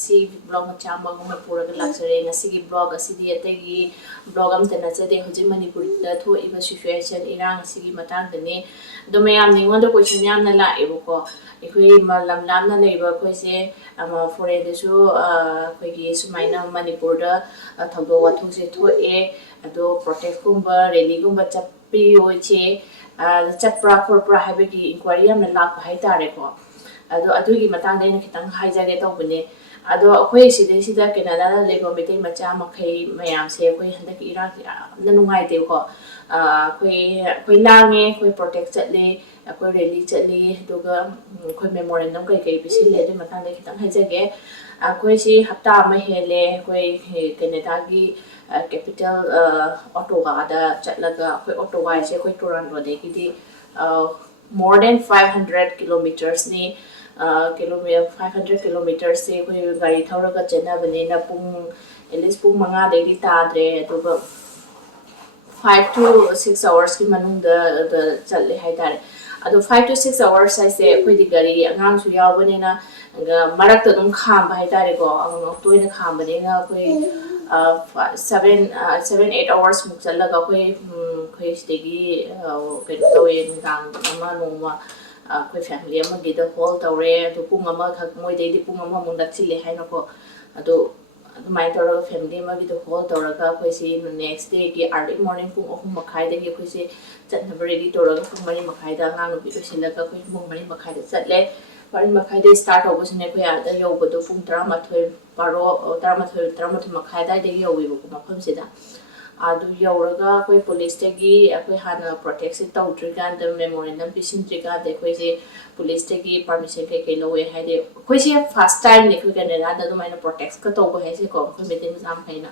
ngasi blog macha ma ngom pura ga laksare ngasi gi blog asidi ategi blog am tana chade hoji Manipur da tho iba situation irang asigi matang dane do mayam ni ngonda question yam na la ebo ko ikoi malam lam na leiba koi se ama foreign de su koi gi sumaina Manipur da thogdo wathu se tho e ado protest kumba rally kumba chapi oiche chapra khorpra habegi inquiry am na la hai tare ko ado adugi matang de na kitang haijage tawbune ado akhoi sida Canada lebo metai macha makhai mayam se akhoi handak Iraq na nungai te ko akhoi lange akhoi protect chatle akhoi rally chatle aduga akhoi memorandum kai bisil le de matang de kitang haijage akhoi si hapta ma hele akhoi Canada gi capital Ottawa da chatlaga akhoi Ottawa se akhoi Toronto de ki more than 500 kilometers ni kilometer 500 kilometers se koi gari thauraga chena bane na pung at least pung manga de tadre to 5 to 6 hours ki manung da challe hai tare ado 5 to 6 hours sai se koi di gari angang su yaw bane na marak to dum kham hai tare ko ang toina kham bane na koi 7 8 hours muk challaga koi stegi kai to e dang ama noma koi family ama gi da hall tawre to pung ama khak moi de di pung ama mung da chile hai na ko ado mai tawra family ama gi da hall tawra ka koi si next day ki early morning pung 3 makhai de gi koi si chat na ready tawra pung 3 makhai da ngang bi to sila ka koi pung 3 makhai da chatle 3 makhai de start hobo sine koi ada yo bo do pung 13 13 makhai da de yo wi bo ko mafam sida adu yauraga koi police tegi akoi hana protect se tawdrigan the memorandum pisindriga de koi se police tegi permission kai lowe haide koi se first time ni koi Canada da do maina protect ka tawbo hai se ko koi meeting exam haina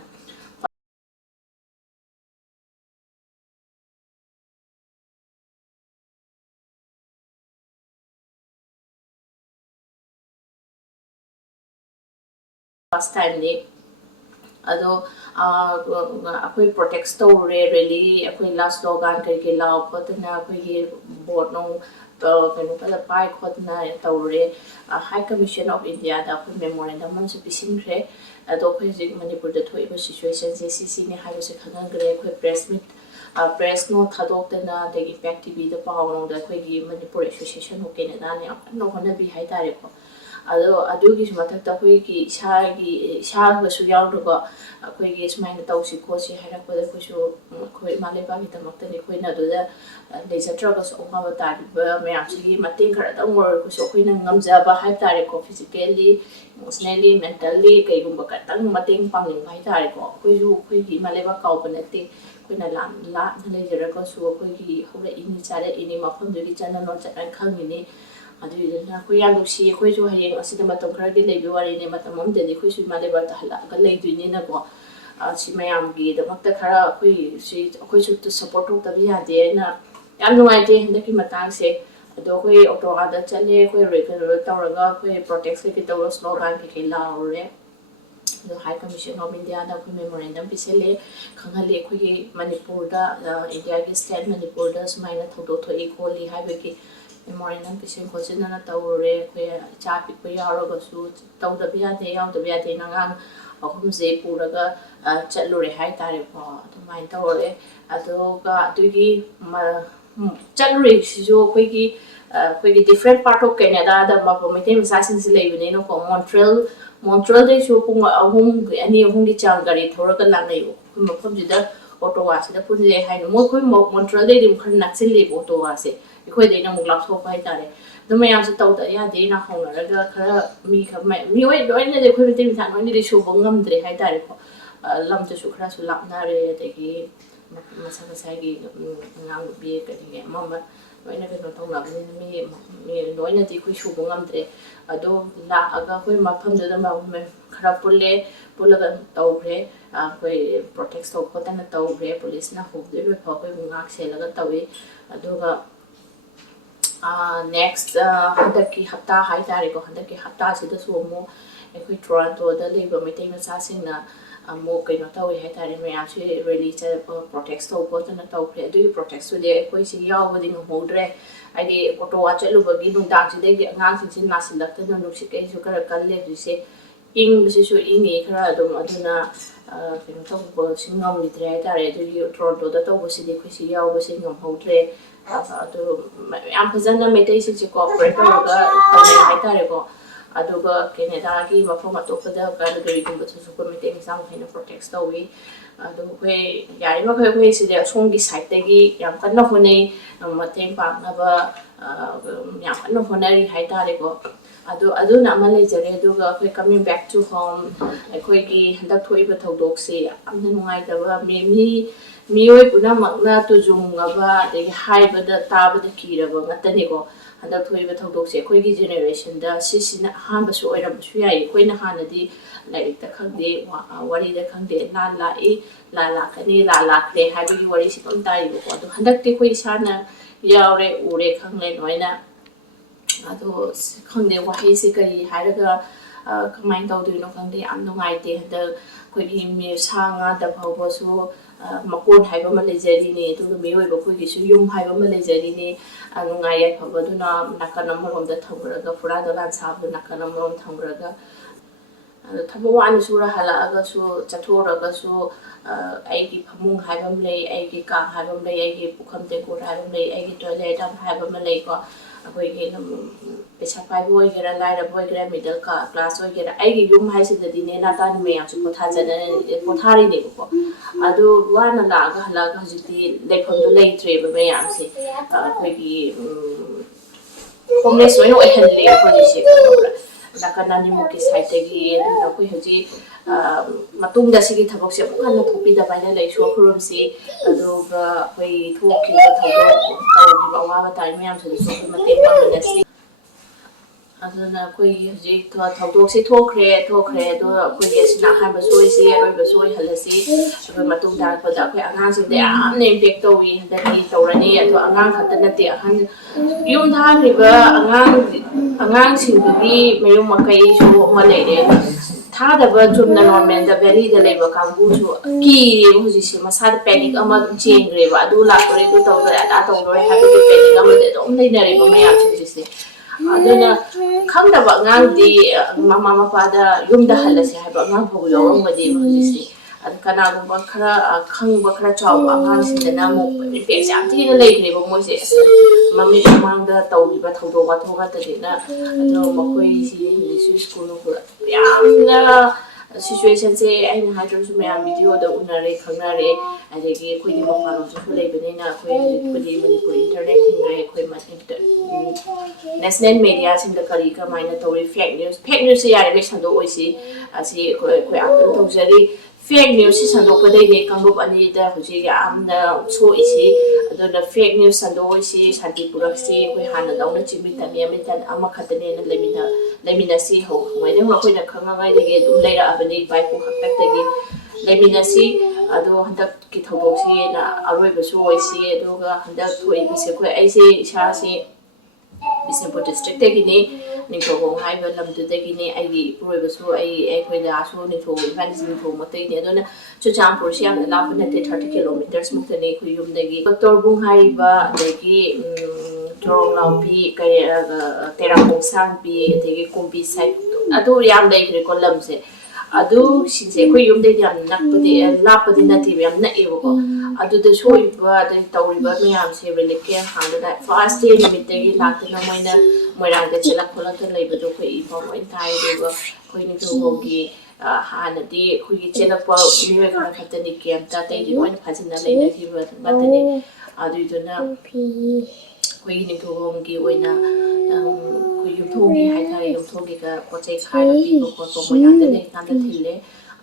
first time ni ado akoi protect tawre really akoi last slogan kai law khotna akoi hi board no kanu kala pai khotna tawre High Commission of India da akoi memorandum man su pisinre ado akoi jik Manipur da thoiba situation se CC ni haibo se khangan gre akoi press meet press no thadok na de impact TV da paw no da akoi gi Manipur Association ho Canada ne no hona bi hai tare ko ado adugi mathak ta koi ki sha ga su yaw ro ko koi gi smaina tawsi ko si hara ko da ko su koi male ba ki tamak ta ni koi na do da le jatra ga so ma ba ta ba me am si mating khara da ngor ko so koi na ngamja ba hai tare ko physically emotionally mentally kai gum ba ka tang mating pang ning hai tare ko koi ju koi gi male ba kaw ba na te koi na la le jara ko su koi gi hore ini chare ini ma phom du gi chana no cha kan khang ni aduna ko yang si ko ju hayeng asida matam khara de lebi wari ne matam om de ni ko su ma le ba ta hala ga le du ni na ko si mayam gi da makta khara ko si ko su to support ta bi ya de na yam no ai de handa ki matang se ado ko auto da chale ko regular tawraga ko protect ke to slogan ke la ore the High Commission of India da ko memorandum pisele khangale ko gi Manipur da India gi state Manipur da sumaina thodo tho equally hai be ki memorandum pisin khojina na tawre ko cha pi ko yaro ga su taw da biya de yaw da biya de na ngang ahum je puraga chalure hai tare ko to mai tawre ado ga tugi chalure si jo ko gi different part of Canada da ma ko metem sa sin si lei ne no ko Montreal de so pung ahum ani ahum di chang gari thora ka lang nei ko ma phom ji da Ottawa si da pun je hai no mo ko Montreal de dim khan nak sin le Ottawa se ikoi de na muk lap so pai tare do me am se taw da ya de na hong la ga khara mi kha mi oi do ne de khoi metem sa no ni de so bangam dre hai tare ko lam te su khara su lap na re de gi masa sai gi ngang bi ka ni ma ma noi na ke no tong la mi noi na ti khoi su bangam dre ado la aga khoi ma pham de da ma me khara pulle ga taw re khoi protect so ko ta na taw re police na ho de lo pha khoi ngak se la ga tawi ado ga next handaki hapta hai tare ko handaki hapta se da so mo ekoi Toronto da labor meeting na sa sing na mo kai no tawi hai tare me a se really cha protect so ko ta na taw re do protect so de ekoi si yaw ba ding ho dre ai de auto wa chalu ba gi dung da chi de ngang sin sin na sin da ta no si kai su kar kal le ri se ꯏꯪꯕꯁꯤꯁꯨ ꯏꯪꯉꯤ ꯈꯔ ꯑꯗꯨꯝ ꯑꯗꯨꯅ ꯀꯩꯅꯣ ꯇꯧꯕꯁꯤ ꯉꯝꯈꯤꯗ꯭ꯔꯦ ꯍꯥꯏꯇꯥꯔꯦ ꯑꯗꯨꯒꯤ ꯇꯣꯔꯣꯟꯇꯣꯗ ꯇꯧꯕꯁꯤꯗꯤ ꯑꯩꯈꯣꯏꯁꯤ ꯌꯥꯎꯕꯁꯤ ꯉꯝꯍꯧꯗ꯭ꯔꯦ ꯑꯗꯨ ꯌꯥꯝ ꯐꯖꯅ ꯃꯩꯇꯩꯁꯤꯡꯁꯦ ꯀꯣꯑꯣꯄꯔꯦꯠ ꯇꯧꯔꯒ ꯇꯧꯅꯩ ꯍꯥꯏꯇꯥꯔꯦꯀꯣ ꯑꯗꯨꯒ ꯀꯦꯅꯦꯗꯥꯒꯤ ꯃꯐꯝ ꯑꯇꯣꯞꯄꯗ ꯀꯔꯤꯒꯨꯝꯕꯗꯁꯨ ꯑꯩꯈꯣꯏ ꯃꯩꯇꯩ ꯃꯆꯥ ꯃꯈꯩꯅ ꯄ꯭ꯔꯣꯇꯦꯛꯁ ꯇꯧꯋꯤ ꯑꯗꯨ ꯑꯩꯈꯣꯏ ꯌꯥꯔꯤꯃꯈꯩ ꯑꯩꯈꯣꯏ ꯁꯤꯗ ꯑꯁꯣꯝꯒꯤ ꯁꯥꯏꯠꯇꯒꯤ ꯌꯥꯝ ꯀꯟꯅ ꯍꯣꯠꯅꯩ ꯃꯇꯦꯡ ꯄꯥꯡꯅꯕ ꯌꯥꯝ ꯀꯟꯅ ꯍꯣꯠꯅꯔꯤ ꯍꯥꯏꯇꯥꯔꯦꯀꯣ ꯑꯗꯨꯅ ꯑꯃ ꯂꯩꯖꯔꯦ ꯑꯗꯨꯒ ꯑꯩꯈꯣꯏ ꯀꯃꯤꯡ ꯕꯦꯛ ꯇꯨ ꯍꯣꯝ ꯑꯩꯈꯣꯏꯒꯤ ꯍꯟꯗꯛ ꯊꯣꯛꯏꯕ ꯊꯧꯗꯣꯛꯁꯤ ꯌꯥꯝꯅ ꯅꯨꯡꯉꯥꯏꯇꯕ ꯃꯤꯑꯣꯏ ꯄꯨꯝꯅꯃꯛꯅ ꯇꯨꯖꯨꯡꯉꯕ ꯑꯗꯒꯤ ꯍꯥꯏꯕꯗ ꯇꯥꯕꯗ ꯀꯤꯔꯕ ꯉꯥꯛꯇꯅꯤꯀꯣ ꯍꯟꯗꯛ ꯊꯣꯛꯏꯕ ꯊꯧꯗꯣꯛꯁꯦ ꯑꯩꯈꯣꯏꯒꯤ ꯖꯦꯅꯦꯔꯦꯁꯟꯗ ꯁꯤꯁꯤꯅ ꯑꯍꯥꯟꯕꯁꯨ ꯑꯣꯏꯔꯝꯕꯁꯨ ꯌꯥꯏ ꯑꯩꯈꯣꯏꯅ ꯍꯥꯟꯅꯗꯤ ꯂꯥꯏꯔꯤꯛꯇ ꯈꯪꯗꯦ ꯋꯥꯔꯤꯗ ꯈꯪꯗꯦ ꯂꯥꯟ ꯂꯥꯛꯏ ꯂꯥꯟ ꯂꯥꯛꯀꯅꯤ ꯂꯥꯟ ꯂꯥꯛꯈ꯭ꯔꯦ ꯍꯥꯏꯕꯒꯤ ꯋꯥꯔꯤꯁꯤ ꯑꯗꯨꯝ ꯇꯥꯏꯌꯦꯕꯀꯣ ꯑꯗꯣ ꯍꯟꯗꯛꯇꯤ ꯑꯩꯈꯣꯏ ꯏꯁꯥꯅ ꯌꯥꯎꯔꯦ ꯎꯔꯦ ꯈꯪꯂꯦ ꯂꯣꯏꯅ ꯑꯗꯣ ꯈꯪꯗꯦ ꯋꯥꯍꯩꯁꯤ ꯀꯔꯤ ꯍꯥꯏꯔꯒ ꯀꯃꯥꯏꯅ ꯇꯧꯗꯣꯏꯅꯣ ꯈꯪꯗꯦ ꯌꯥꯝ ꯅꯨꯡꯉꯥꯏꯇꯦ ꯍꯟꯗꯛ ꯑꯩꯈꯣꯏꯒꯤ ꯁꯥ ꯉꯥꯗ ꯐꯥꯎꯕꯁꯨ ꯃꯀꯣꯟ ꯍꯥꯏꯕ ꯑꯃ ꯂꯩꯖꯔꯤꯅꯤ ꯑꯗꯨꯒ ꯃꯤꯑꯣꯏꯕ ꯑꯩꯈꯣꯏꯒꯤꯁꯨ ꯌꯨꯝ ꯍꯥꯏꯕ ꯑꯃ ꯂꯩꯖꯔꯤꯅꯤ ꯅꯨꯡꯉꯥꯏ ꯌꯥꯏꯐꯕꯗꯨꯅ ꯅꯥꯀꯟ ꯑꯃꯔꯣꯝꯗ ꯊꯝꯈ꯭ꯔꯒ ꯐꯨꯔꯥ ꯗꯂꯥꯟ ꯁꯥꯕꯗꯨ ꯅꯥꯀꯟ ꯑꯃꯔꯣꯝ ꯊꯝꯈ꯭ꯔꯒ ꯑꯗꯣ ꯊꯕꯛ ꯋꯥꯅ ꯁꯨꯔ ꯍꯜꯂꯛꯑꯒꯁꯨ ꯆꯠꯊꯣꯛꯎꯔꯒꯁꯨ ꯑꯩꯒꯤ ꯐꯃꯨꯡ ꯍꯥꯏꯕ ꯑꯃ ꯂꯩ ꯑꯩꯒꯤ ꯀꯥ ꯍꯥꯏꯕ ꯑꯃ ꯂꯩ ꯑꯩꯒꯤ ꯄꯨꯈꯝ ꯇꯦꯡꯀꯣꯠ ꯍꯥꯏꯕ ꯑꯃ ꯂꯩ ꯑꯩꯒꯤ ꯇꯣꯏꯂꯦꯠ ꯍꯥꯏꯕ ꯑꯃ ꯂꯩꯀꯣ ꯑꯩꯈꯣꯏꯒꯤ ꯄꯩꯁꯥ ꯄꯥꯏꯕ ꯑꯣꯏꯒꯦꯔꯥ ꯂꯥꯏꯔꯕ ꯑꯣꯏꯒꯦꯔꯥ ꯃꯤꯗꯜ ꯀ꯭ꯂꯥꯁ ꯑꯣꯏꯒꯦꯔꯥ ꯑꯩꯒꯤ ꯌꯨꯝ ꯍꯥꯏꯁꯤꯗꯗꯤ ꯅꯦꯅꯥ ꯇꯥꯅꯤ ꯃꯌꯥꯝꯁꯨ ꯄꯣꯊꯥꯔꯤꯅꯦꯕꯀꯣ ꯑꯗꯨ ꯋꯥꯅ ꯂꯥꯛꯑꯒ ꯍꯜꯂꯛꯑꯒ ꯍꯧꯖꯤꯛꯇꯤ ꯂꯩꯐꯝꯗꯣ ꯂꯩꯇ꯭ꯔꯦꯕ ꯃꯌꯥꯝꯁꯦ ꯑꯩꯈꯣꯏꯒꯤ ꯍꯣꯝꯂꯦꯁ ꯂꯣꯏꯅ ꯑꯣꯏꯍꯜꯂꯦ ꯍꯧꯖꯤꯛꯁꯦ ꯈꯪꯉꯕ꯭ꯔꯥ ꯅꯥꯀꯟ ꯑꯅꯤꯃꯨꯛꯀꯤ ꯁꯥꯏꯠꯇꯒꯤ ꯑꯗꯨꯅ ꯑꯩꯈꯣꯏ ꯍꯧꯖꯤꯛ ꯃꯇꯨꯡꯗ ꯁꯤꯒꯤ ꯊꯕꯛꯁꯦ ꯑꯃꯨꯛ ꯍꯟꯅ ꯊꯣꯛꯄꯤꯗꯕ ꯍꯥꯏꯅ ꯂꯩ ꯏꯁꯣꯔ ꯈꯨꯔꯨꯝꯁꯤ ꯑꯗꯨꯒ ꯑꯩꯈꯣꯏ ꯊꯣꯛꯈꯤꯕ ꯊꯧꯗꯣꯛ ꯇꯧꯈꯤꯕ ꯑꯋꯥꯕ ꯇꯥꯔꯤ ꯃꯌꯥꯝꯁꯤꯗꯁꯨ ꯑꯩꯈꯣꯏ ꯃꯇꯦꯡ ꯄꯥꯡꯃꯤꯟꯅꯁꯤ ꯑꯗꯨꯅ ꯑꯩꯈꯣꯏꯒꯤ ꯍꯧꯖꯤꯛ ꯊꯧꯗꯣꯛꯁꯤ ꯊꯣꯛꯈ꯭ꯔꯦ ꯑꯗꯣ ꯑꯩꯈꯣꯏꯒꯤ ꯑꯁꯤꯅ ꯑꯍꯥꯟꯕ ꯁꯣꯏꯁꯤ ꯑꯔꯣꯏꯕ ꯁꯣꯏꯍꯜꯂꯁꯤ ꯑꯩꯈꯣꯏ ꯃꯇꯨꯡ ꯇꯥꯔꯛꯄꯗ ꯑꯩꯈꯣꯏ ꯑꯉꯥꯡꯁꯤꯡꯗ ꯌꯥꯝꯅ ꯏꯝꯄꯦꯛ ꯇꯧꯋꯤ ꯍꯟꯗꯛꯇꯤ ꯇꯧꯔꯅꯤ ꯑꯗꯣ ꯑꯉꯥꯡ ꯈꯛꯇ ꯅꯠꯇꯦ ꯑꯍꯟ ꯌꯨꯝ ꯊꯥꯈ꯭ꯔꯤꯕ ꯑꯉꯥꯡꯁꯤꯡꯗꯨꯒꯤ ꯃꯌꯨꯝ ꯃꯀꯩꯁꯨ ꯑꯃ ꯂꯩꯔꯦ ꯊꯥꯗꯕ ꯆꯨꯝꯅ ꯅꯣꯔꯃꯦꯜꯗ ꯚꯦꯂꯤꯗ ꯂꯩꯕ ꯀꯥꯡꯕꯨꯁꯨ ꯀꯤꯔꯦꯕ ꯍꯧꯖꯤꯛꯁꯦ ꯃꯁꯥꯗ ꯄꯦꯅꯤꯛ ꯑꯃ ꯑꯗꯨꯝ ꯆꯦꯟꯈ꯭ꯔꯦꯕ ꯑꯗꯨ ꯂꯥꯛꯇꯣꯔꯦ ꯑꯗꯨ ꯇꯧꯗꯣꯔꯦ ꯑꯗꯥ ꯇꯧꯗꯣꯔꯦ ꯍꯥꯏꯕꯒꯤ ꯄꯦꯅꯤꯛ ꯑꯃꯗꯤ ꯑꯗꯨꯝ ꯂꯩꯅꯔꯦꯕ ꯃꯌꯥꯝꯁꯦ ꯍꯧꯖꯤꯛꯁꯦ ꯑꯗꯨꯅ ꯈꯪꯗꯕ ꯑꯉꯥꯡꯗꯤ ꯃꯃꯥ ꯃꯄꯥꯗ ꯌꯨꯝꯗ ꯍꯜꯂꯁꯦ ꯍꯥꯏꯕ ꯑꯉꯥꯡ ꯐꯥꯎꯕ ꯌꯥꯎꯔꯝꯒꯅꯦꯕ ꯍꯧꯖꯤꯛꯁꯦ ꯑꯗꯨ ꯀꯅꯥꯒꯨꯝꯕ ꯈꯔ ꯈꯪꯕ ꯈꯔ ꯆꯥꯎꯕ ꯑꯉꯥꯡꯁꯤꯡꯗꯅ ꯑꯃꯨꯛ ꯏꯝꯄꯦꯛꯁꯦ ꯌꯥꯝ ꯊꯤꯅ ꯂꯩꯈ꯭ꯔꯦꯕ ꯃꯣꯏꯁꯦ ꯃꯃꯤꯠ ꯃꯃꯥꯡꯗ ꯇꯧꯈꯤꯕ ꯊꯧꯗꯣꯛ ꯋꯥꯊꯣꯛ ꯉꯥꯛꯇꯅꯤꯅ ꯑꯗꯣ ꯃꯈꯣꯏꯁꯤ ꯍꯧꯖꯤꯛꯁꯨ ꯁ꯭ꯀꯨꯜ ꯌꯥꯝꯅ ꯁꯤꯆꯨꯋꯦꯁꯟꯁꯦ ꯑꯩꯅ ꯍꯥꯏꯗ꯭ꯔꯁꯨ ꯃꯌꯥꯝ ꯚꯤꯗꯤꯑꯣꯗ ꯎꯅꯔꯦ ꯈꯪꯅꯔꯦ ꯑꯗꯒꯤ ꯑꯩꯈꯣꯏꯒꯤ ꯃꯄꯥꯟꯂꯣꯝꯗꯁꯨ ꯂꯩꯕꯅꯤꯅ ꯑꯩꯈꯣꯏ ꯍꯧꯖꯤꯛꯄꯨꯗꯤ ꯃꯅꯤꯄꯨꯔ ꯏꯟꯇꯔꯅꯦꯠ ꯊꯤꯡꯈ꯭ꯔꯦ ꯑꯩꯈꯣꯏ ꯅꯦꯁꯅꯦꯜ ꯃꯦꯗꯤꯌꯥꯁꯤꯡꯗ ꯀꯃꯥꯏꯅ ꯇꯧꯔꯤ ꯐꯦꯛ ꯅ꯭ꯌꯨꯁꯁꯦ ꯌꯥꯔꯤꯉꯩ ꯁꯟꯗꯣꯛꯑꯣꯏꯁꯤ ꯑꯁꯤ ꯑꯩꯈꯣꯏ ꯑꯥꯞꯇ ꯇꯧꯖꯔꯤ ꯐꯦꯛ ꯅ꯭ꯌꯨꯁꯁꯤ ꯁꯟꯗꯣꯛꯄꯗꯩꯅꯦ ꯀꯥꯡꯂꯨꯞ ꯑꯅꯤꯗ ꯍꯧꯖꯤꯛ ꯌꯥꯝꯅ ꯁꯣꯛꯏꯁꯤ ꯑꯗꯨꯅ ꯐꯦꯛ ꯅ꯭ꯌꯨꯁ ꯁꯟꯗꯣꯛꯑꯣꯏꯁꯤ ꯁꯥꯟꯇꯤ ꯄꯨꯔꯛꯁꯤ ꯑꯩꯈꯣꯏ ꯍꯥꯟꯅꯗꯧꯅ ꯆꯤꯟꯃꯤ ꯇꯝꯃꯤ ꯑꯃꯈꯛꯇꯅꯦꯅ ꯂꯩꯃꯤꯟꯅꯁꯤ ꯍꯧꯉꯩꯗꯒꯤ ꯑꯩꯈꯣꯏꯅ ꯈꯪꯉꯉꯩꯗꯒꯤ ꯑꯗꯨꯝ ꯂꯩꯔꯛꯑꯕꯅꯤ ꯏꯄꯥ ꯏꯄꯨ ꯍꯥꯛꯇꯛꯇꯒꯤ ꯂꯩꯃꯤꯟꯅꯁꯤ ꯑꯗꯣ ꯍꯟꯗꯛꯀꯤ ꯊꯧꯗꯣꯛꯁꯤꯅ ꯑꯔꯣꯏꯕꯁꯨ ꯑꯣꯏꯁꯤ ꯑꯗꯨꯒ ꯍꯟꯗꯛ ꯊꯣꯛꯏꯕꯁꯦ ꯑꯩꯈꯣꯏ ꯑꯩꯁꯦ ꯏꯁꯥꯁꯤ ꯕꯤꯁꯦꯝꯄꯨꯔ ꯗꯤꯁꯇ꯭ꯔꯤꯛꯇꯒꯤꯅꯤ ꯅꯤꯡꯊꯧꯈꯣꯡ ꯍꯥꯏꯔꯤꯕ ꯂꯝꯗꯨꯗꯒꯤꯅꯤ ꯑꯩꯒꯤ ꯏꯄꯨꯔꯣꯏꯕꯁꯨ ꯑꯩꯈꯣꯏꯗꯁꯨ ꯅꯤꯡꯊꯧ ꯏꯕꯥꯅꯤꯁꯤ ꯅꯤꯡꯊꯧꯃꯛꯇꯒꯤꯅꯤ ꯑꯗꯨꯅ ꯆꯨꯔꯆꯥꯟꯄꯨꯔꯁꯤ ꯌꯥꯝꯅ ꯂꯥꯞꯄ ꯅꯠꯇꯦ 30 ꯀꯤꯂꯣꯃꯤꯇꯔꯁ ꯃꯨꯛꯇꯅꯤ ꯑꯩꯈꯣꯏ ꯌꯨꯝꯗꯒꯤ ꯇꯣꯔꯕꯨꯡ ꯍꯥꯏꯔꯤꯕ ꯑꯗꯒꯤ ꯆꯣꯔꯣꯡ ꯂꯥꯎꯕꯤ ꯇꯦꯔꯥꯈꯣꯡꯁꯥꯡꯕꯤ ꯑꯗꯒꯤ ꯀꯨꯝꯕꯤ ꯁꯥꯏꯠ ꯑꯗꯨ ꯌꯥꯝ ꯂꯩꯈ꯭ꯔꯦꯀꯣ ꯂꯝꯁꯦ ꯑꯗꯨꯁꯤꯡꯁꯦ ꯑꯩꯈꯣꯏ ꯌꯨꯝꯗꯩꯗꯤ ꯌꯥꯝ ꯂꯥꯞꯄꯗꯤ ꯅꯠꯇꯦꯕ ꯌꯥꯝ ꯅꯛꯑꯦꯕꯀꯣ ꯑꯗꯨꯗ ꯁꯣꯛꯏꯕ ꯑꯗꯩ ꯇꯧꯔꯤꯕ ꯃꯌꯥꯝꯁꯦ ꯔꯤꯂꯤꯐ ꯀꯦꯝꯞ ꯍꯥꯡꯗꯅ ꯐꯥꯔꯁ ꯗꯦ ꯅꯨꯃꯤꯠꯇꯒꯤ ꯂꯥꯛꯇꯅ ꯃꯣꯏꯅ ꯃꯣꯏꯔꯥꯡꯗ ꯆꯦꯜꯂꯛ ꯈꯣꯠꯂꯛꯇ ꯂꯩꯕꯗꯣ ꯑꯩꯈꯣꯏ ꯏꯐꯥꯎ ꯂꯣꯏ ꯇꯥꯏ ꯑꯗꯨꯒ ꯑꯩꯈꯣꯏ ꯅꯤꯡꯊꯧꯈꯣꯡꯒꯤ ꯍꯥꯟꯅꯗꯤ ꯑꯩꯈꯣꯏꯒꯤ ꯆꯦꯜꯂꯛꯄ ꯃꯤꯑꯣꯏ ꯈꯔ ꯈꯛꯇꯅꯤ ꯀꯦꯝꯞꯇ ꯑꯇꯩꯗꯤ ꯂꯣꯏꯅ ꯐꯥꯖꯤꯟꯅ ꯂꯩꯅꯈꯤꯕ ꯉꯥꯛꯇꯅꯤ ꯑꯗꯨꯏꯗꯨꯅ ꯑꯩꯈꯣꯏꯒꯤ ꯅꯤꯡꯊꯧꯈꯣꯡꯒꯤ ꯑꯣꯏꯅ ꯑꯩꯈꯣই ꯌꯨꯝꯊꯣꯡꯒꯤ ꯍꯥꯏꯇꯥꯔꯦ ꯌꯨꯝꯊꯣꯡꯒꯤꯗ ꯄꯣꯠ ꯆꯩ ꯈꯥꯏꯕ ꯄꯤꯕ ꯈꯣꯠꯄ ꯃꯣꯏꯔꯥꯡꯗ ꯂꯩꯀꯥꯟꯗ ꯊꯤꯜꯂꯦ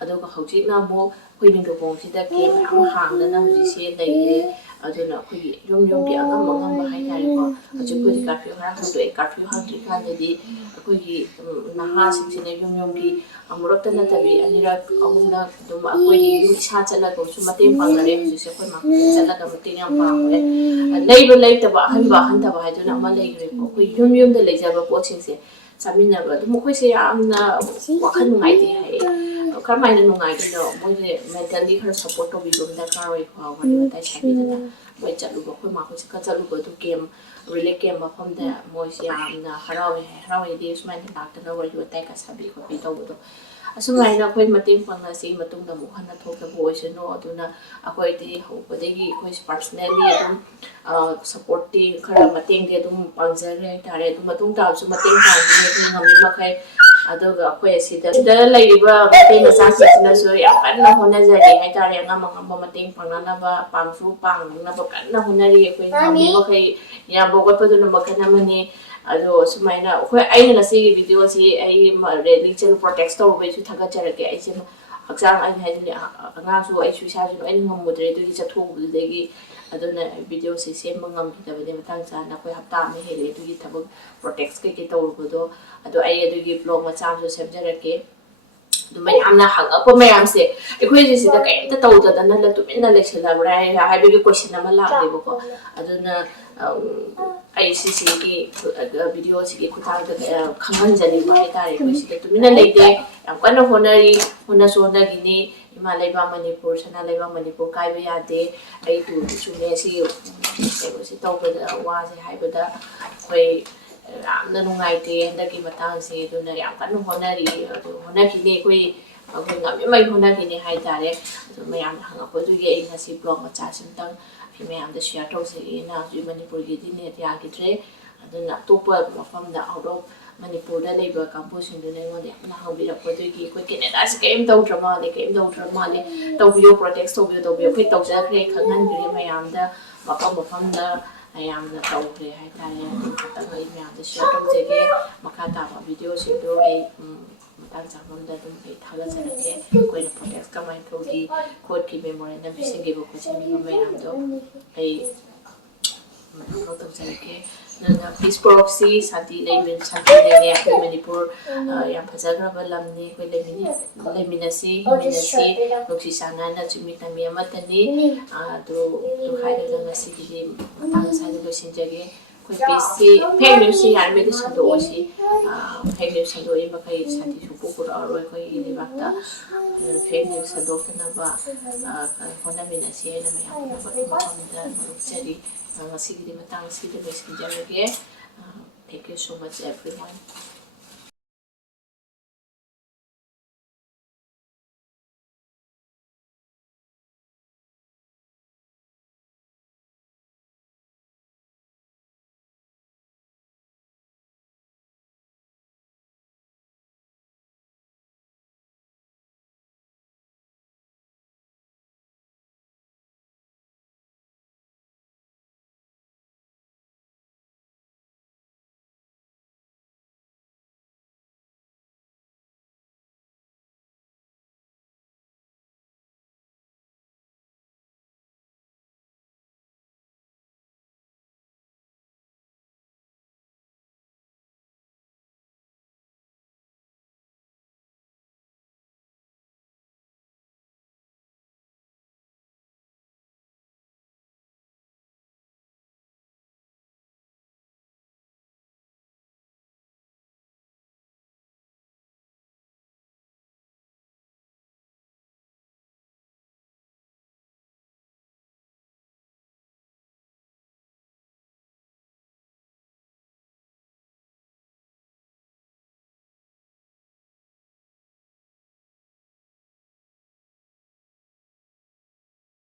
ꯑꯗꯨꯒ ꯍꯧꯖꯤꯛꯅ ꯑꯃꯨꯛ ꯑꯩꯈꯣꯏ ꯅꯤꯡꯊꯧꯈꯣꯡꯁꯤꯗ ꯀꯦꯝꯞ ꯃꯌꯥꯝ ꯍꯥꯡꯗꯅ ꯍꯧꯖꯤꯛꯁꯦ ꯂꯩꯔꯦ ꯑꯗꯨꯅ ꯑꯩꯈꯣꯏꯒꯤ ꯌꯨꯝꯒꯤ ꯑꯉꯝꯕ ꯍꯥꯏꯇꯥꯔꯦꯀꯣ ꯍꯧꯖꯤꯛꯄꯨꯗꯤ ꯀꯥꯔꯐ꯭ꯌꯨ ꯈꯔ ꯍꯥꯡꯗꯣꯛꯑꯦ ꯀꯥꯔꯐ꯭ꯌꯨ ꯍꯥꯡꯗ꯭ꯔꯤꯀꯥꯟꯗꯗꯤ ꯑꯩꯈꯣꯏꯒꯤ ꯅꯍꯥꯁꯤꯡꯁꯤꯅ ꯌꯨꯝꯒꯤ ꯑꯃꯨꯔꯛꯇ ꯅꯠꯇꯕꯤ ꯑꯅꯤꯔꯛ ꯑꯍꯨꯝꯂꯛ ꯑꯗꯨꯝ ꯑꯩꯈꯣꯏꯒꯤ ꯌꯨꯝ ꯏꯁꯥ ꯆꯠꯂꯒꯁꯨ ꯃꯇꯦꯡ ꯄꯥꯡꯅꯔꯦ ꯍꯧꯖꯤꯛꯁꯦ ꯑꯩꯈꯣꯏ ꯃꯥꯈꯛꯇ ꯆꯠꯂꯒ ꯃꯇꯦꯡ ꯌꯥꯝ ꯄꯥꯡꯉꯦ ꯂꯩꯕ ꯂꯩꯇꯕ ꯑꯍꯟꯕ ꯍꯥꯏꯗꯨꯅ ꯑꯃ ꯂꯩꯈ꯭ꯔꯦꯀꯣ ꯑꯩꯈꯣꯏ ꯌꯨꯝꯗ ꯂꯩꯖꯕ ꯄꯣꯠꯁꯤꯡꯁꯦ ꯆꯥꯃꯤꯟꯅꯕ ꯑꯗꯨꯝ ꯃꯈꯣꯏꯁꯦ ꯌꯥꯝꯅ ꯋꯥꯈꯜ ꯅꯨꯡꯉꯥꯏꯇꯦ ꯍꯥꯏꯌꯦ ꯀꯔꯝꯍꯥꯏꯅ ꯅꯨꯡꯉꯥꯏꯗꯣꯏꯅꯣ ꯃꯣꯏꯁꯦ ꯃꯦꯟꯇꯦꯜꯂꯤ ꯈꯔ ꯁꯞꯄꯣꯔꯠ ꯇꯧꯕꯤꯕ ꯑꯃ ꯗꯔꯀꯥꯔ ꯑꯣꯏꯀꯣ ꯋꯥꯔꯤ ꯋꯥꯇꯥꯏ ꯁꯥꯕꯤꯗꯅ ꯃꯣꯏ ꯆꯠꯂꯨꯕ ꯑꯩꯈꯣꯏ ꯃꯥꯈꯣꯏꯁꯤꯒ ꯆꯠꯂꯨꯕ ꯑꯗꯨ ꯔꯤꯂꯤꯐ ꯀꯦꯝꯞ ꯃꯐꯝꯗ ꯃꯣꯏꯁꯦ ꯌꯥꯝꯅ ꯍꯔꯥꯎꯋꯦ ꯍꯔꯥꯎꯋꯦꯗꯤ ꯁꯨꯃꯥꯏꯅ ꯂꯥꯛꯇꯅ ꯋꯥꯔꯤ ꯋꯥꯇꯥꯏꯒ ꯁꯥꯕꯤ ꯈꯣꯠꯄꯤ ꯇꯧꯕꯗꯣ asumai na koi mating pangna si matung da mukha na thok da voice no aduna akoi ti hopodegi koi personally adum support ti khara mating de adum pangjar re tare adum matung ta su mating pang ni ngami ba khai adoga akoi sida lai ba mating sa sina so ya kan na hona jari hai tare ngam ngam mating pangna na ba pangsu pang na ba kan na hona ri koi ngami ba khai ya bogot pa dun ba kana mani ado sumaina khoi ai na si video si ai ma really chel protect to be su thaga charake ai se haksang ai hai ni anga su ai su sa su ai ngam modre du cha thu bu de gi ado na video si sem ngam ki da be matang sa na khoi hapta me hele du gi thabak protect ke to bu do ado ai adu gi vlog ma cha su sem jarake du mai amna hang up ma yam se khoi ji si da kai ta to da na la tu min na le chela bra hai bi question ma la de ko ado na ai si ki video si ki kuta da khangan jani ba ai tare ko si da tumina leite yam kana honari hona so na gini himalay ba manipur sana lay ba manipur kai ba yade ai tu chu ne si ko si to ba wa si hai ba da koi amna nungai te handa ki matang se do na yam kana honari hona ki ne koi koi ngam mai hona ki ne hai tare mayam hanga ko du ye ina si blog ma cha sim tang mayam da share to se ina ju manipur gi di ne ya ki tre aduna topa mafam da out of manipur da leiba campus in ne ngo de na ha bi ra ko du gi ko canada se kem do drama le to video projects to video fit to ja kre khangan gi mayam da mafam da ayam da to kre hai ta ya ta ga mayam da share to je ge makha ta video se do ai matang jamam da dum ai thala jara ke koi na projects ka mai to gi code ki memory na bising ge ko se mi mayam do ai no to jara ke na peace proxy santi leimin santi ne akoi manipur yam phajagra ba lamni koi leiminasi noksi sana na chumi ta mi amatani do khaida na ngasi gi matang sa lo sinjage koi peace fake news si har me de sando si fake news sando e makai santi supu pur aroi koi ni bakta fake news sando na ba hona minasi na ma yam ba ma da chari ngasi gi matang si de messenger ge thank you so much everyone